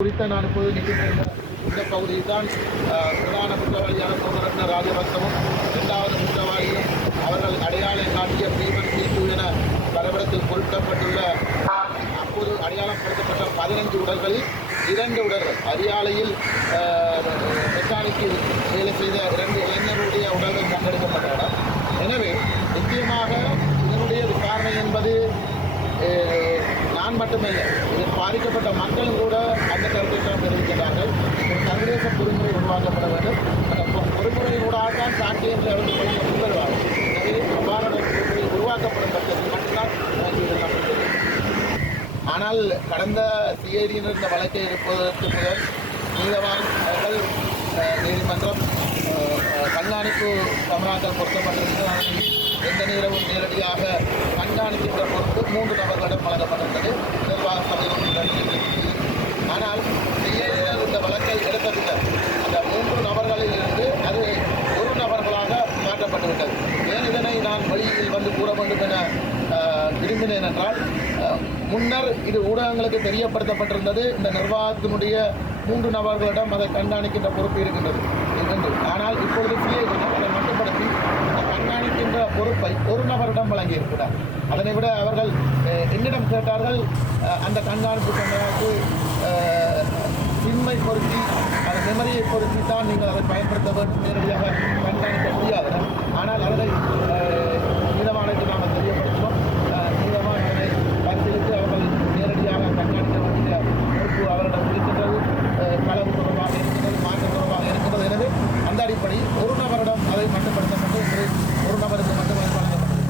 குறித்த நான் இப்போது இந்த பகுதியில் தான் பிரதான குற்றவாளியான சோதரத்ன ராஜபக்சவும் இரண்டாவது குற்றவாளியும் அவர்கள் அடையாளம் காட்டிய பீமன் சீட்டு என வரைபடத்தில் பொருட்கப்பட்டுள்ள அப்போது அடையாளப்படுத்தப்பட்ட பதினைந்து உடல்களில் இரண்டு உடல்கள் அரியாலையில் மெக்கானிக்கு வேலை செய்த இரண்டு இளைஞர்களுடைய உடல்கள் கண்டெடுக்கப்பட்டன. எனவே நிச்சயமாக இதனுடைய விசாரணை என்பது நான் மட்டுமல்ல இதில் பாதிக்கப்பட்ட மக்களும் கூட அந்த கருத்தை தான் தெரிவிக்கிறார்கள் ஒரு சர்வதேச பொறிமுறை வேண்டும் அந்த பொறுமுறையினூடாக தான் சாண்டியர்கள் எழுந்து போய் கொண்டு வருவார்கள் எனவே அவ்வாறான பொறிமுறை உருவாக்கப்படும் பட்சத்தில் மட்டும்தான் எனக்கு ஆனால் கடந்த சிஐடியினர் இந்த வழக்கை இருப்பதற்கு முதல் நீதவான் அவர்கள் நீதிமன்றம் கண்காணிப்பு கமனாக்கள் பொருத்தப்பட்டிருந்தது. எந்த நேரமும் நேரடியாக கண்காணிக்கின்ற பொறுப்பு மூன்று நபர்களிடம் வழங்கப்பட்டிருந்தது. நிர்வாக சபையில் ஆனால் சிஐடியினர் இந்த வழக்கை எடுத்த பின்னர் அந்த மூன்று நபர்களில் இருந்து அது ஒரு நபர்களாக மாற்றப்பட்டுவிட்டது ஏன் இதனை நான் வெளியில் வந்து கூற வேண்டும் என விரும்பினேன் என்றால் முன்னர் இது ஊடகங்களுக்கு தெரியப்படுத்தப்பட்டிருந்தது. இந்த நிர்வாகத்தினுடைய மூன்று நபர்களிடம் அதை கண்காணிக்கின்ற பொறுப்பு இருக்கின்றது. என்று ஆனால் இப்பொழுது சிஐடியினர் அதை மட்டுப்படுத்தி அந்த கண்காணிக்கின்ற பொறுப்பை ஒரு நபரிடம் வழங்கியிருக்கிறார். அதனை விட அவர்கள் என்னிடம் கேட்டார்கள் அந்த கண்காணிப்பு கண்காணிப்பு சிம்மை பொருத்தி அந்த மெமரியை பொருத்தி தான் நீங்கள் அதை பயன்படுத்த வேண்டும். நேரடியாக கண்காணிக்க முடியாது. ஆனால் அதனை அஹ், நீதவானுக்கு நாம் தெரியப்படுத்தினோம் அஹ், நீதவான் அதனை பரிசீலித்து அவர்கள் நேரடியாக கண்காணிக்க வேண்டிய பொறுப்பு அவரிடம் இருக்கின்றது அஹ், களவு தொடர்பாக இருக்கின்றது மாற்றம் தொடர்பாக இருக்கின்றது எனவே அந்த அடிப்படையில் ஒரு நபரிடம் அதை மட்டுப்படுத்தப்பட்டு இன்று ஒரு நபருக்கு மட்டும் அது வழங்கப்பட்டது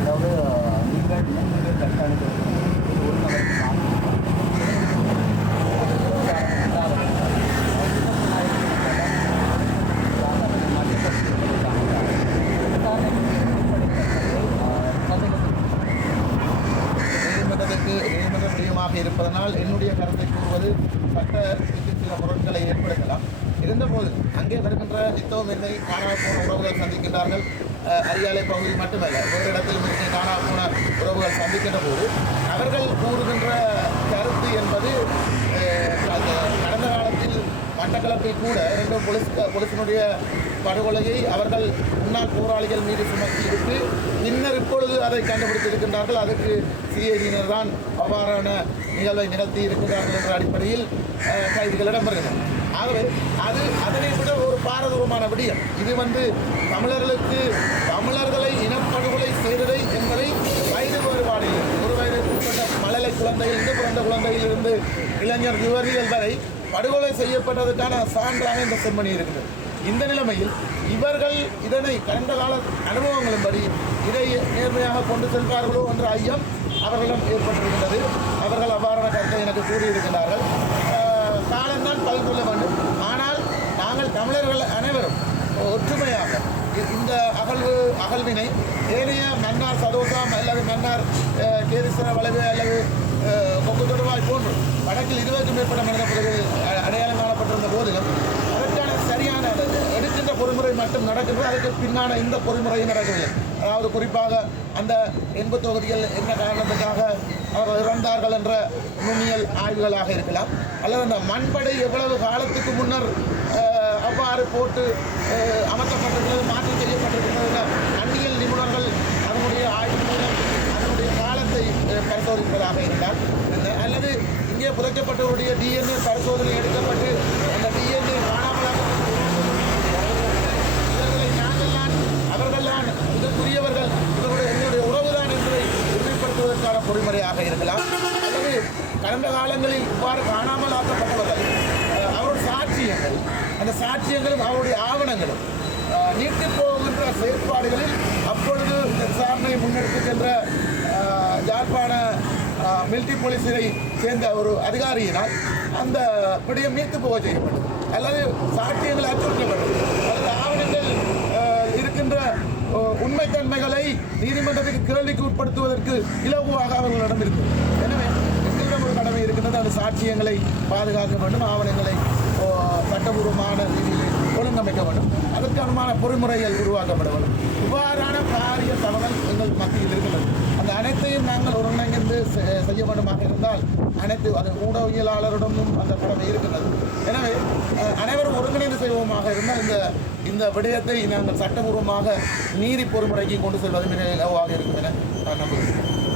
அதாவது நீங்கள் மூன்று கண்காணிக்கிறது ஒரு நபருக்கு நான்கு நீதிமன்றத்துக்கு நீதிமன்ற பிரியமாக இருப்பதனால் என்னுடைய கருத்தை கூறுவது சட்டத்திற்கு சில பொருட்களை ஏற்படுத்தலாம். இருந்தபோது அங்கே வருகின்ற நித்தவம் இல்லை காணா போன உறவுகள் சந்திக்கின்றார்கள். அரியாலை பகுதி மட்டுமல்ல ஒரு இடத்தில் என்னை காணா போன உறவுகள் சந்திக்கின்ற போது அவர்கள் கூறுகின்ற கருத்து என்பது அந்த கடந்த காலத்தில் மட்டக்களப்பில் கூட ரெண்டு பொலிஸ் பொலிசினுடைய படுகொலையை அவர்கள் முன்னாள் போராளிகள் மீது சுமத்திவிட்டு பின்னர் இப்பொழுது அதை கண்டுபிடித்திருக்கின்றார்கள். அதற்கு சிஐடியினர் தான் அவ்வாறான நிகழ்வை நிகழ்த்தி இருக்கிறார்கள் என்ற அடிப்படையில் கைதிகள் இடம்பெறுகின்றன. ஆகவே அது அதனை விட ஒரு பாரதூரமான விடயம். இது வந்து தமிழர்களுக்கு தமிழர்களை இனப்படுகொலை செய்ததை என்பதை வயது வேறுபாடு ஒரு வயதுக்கு உட்பட்ட மழலை குழந்தையிலிருந்து பிறந்த குழந்தையிலிருந்து இளைஞர் யுவதிகள் வரை படுகொலை செய்யப்பட்டதற்கான சான்றாக இந்த செம்மணி இருக்குது இந்த நிலைமையில் இவர்கள் இதனை கடந்த கால அனுபவங்களின்படி இதை நேர்மையாக கொண்டு செல்வார்களோ என்ற ஐயம் அவர்களிடம் ஏற்பட்டிருக்கின்றது. அவர்கள் அவ்வாறான கருத்தை எனக்கு கூறியிருக்கிறார்கள் காலம்தான் பதில் கொள்ள வேண்டும். ஆனால் நாங்கள் தமிழர்கள் அனைவரும் ஒற்றுமையாக இந்த அகழ்வு அகழ்வினை ஏனைய மன்னார் சதோசம் அல்லது மன்னார் அஹ், கேதீஸ்வர வளைவு அல்லது கொக்கு தொடுவாய் போன்று வடக்கில் இருபதுக்கும் மேற்பட்ட மனித புலிகள் அடையாளம் காணப்பட்டிருந்த போதிலும் அதற்கான சரியான அது எடுக்கின்ற பொறிமுறை மட்டும் நடக்கிறது அதுக்கு பின்னான இந்த பொறிமுறையும் நடக்கவில்லை அதாவது குறிப்பாக அந்த எண்பு தொகுதிகள் என்ன காரணத்துக்காக அவர்கள் இறந்தார்கள் என்ற நுண்ணியல் ஆய்வுகளாக இருக்கலாம். அல்லது அந்த மண்படை எவ்வளவு காலத்துக்கு முன்னர் அவ்வாறு போட்டு அமர்த்தப்பட்டிருக்கிறது மாற்றி செய்யப்பட்டிருக்கிறது அந்நியல் நிபுணர்கள் அதனுடைய ஆய்வு மூலம் அதனுடைய காலத்தை பரிசோதிப்பதாக இருந்தால் அல்லது இங்கே புதைக்கப்பட்டவருடைய டிஎன்ஏ பரிசோதனை எடுக்கப்பட்டு கடந்த காலங்களில் இவ்வாறு காணாமல் ஆக்கப்பட்டவர்கள் அவருடைய சாட்சியங்கள் அந்த சாட்சியங்களும் அவருடைய ஆவணங்களும் நீட்டு போகின்ற செயற்பாடுகளில் அப்பொழுது இந்த விசாரணையை முன்னெடுத்து சென்ற யாழ்ப்பாண மிலிட்ரி போலீஸரை சேர்ந்த ஒரு அதிகாரியினால் அந்த பிடியை நீத்து போக செய்யப்பட்டது. அல்லது சாட்சியங்கள் அச்சுறுத்தப்பட்டது. அல்லது ஆவணங்கள் இருக்கின்ற உண்மைத்தன்மைகளை நீதிமன்றத்துக்கு கேள்விக்கு உட்படுத்துவதற்கு இலகுவாக அவர்களிடம் இருக்கிறது எனவே எங்களிடம் ஒரு கடமை இருக்கின்றது அந்த சாட்சியங்களை பாதுகாக்க வேண்டும் ஆவணங்களை சட்டபூர்வமான ரீதியில் ஒழுங்கமைக்க வேண்டும். அதற்கான பொறிமுறைகள் உருவாக்கப்பட வேண்டும். இவ்வாறான காரிய தகவல் எங்கள் மத்தியில் இருக்கிறது. அந்த அனைத்தையும் நாங்கள் ஒருங்கிணைந்து செ- செய்ய வேண்டுமாக இருந்தால் அனைத்து அது ஊடகவியலாளரிடமும் அந்த கடமை இருக்கிறது எனவே அனைவரும் ஒருங்கிணைந்து செய்வோமாக இருந்தால் இந்த இந்த விடயத்தை நாங்கள் சட்டபூர்வமாக நீதி பொறுமுறைக்கு கொண்டு செல்வது மிக இலவாக இருக்கும் என நான் நம்புகிறேன்.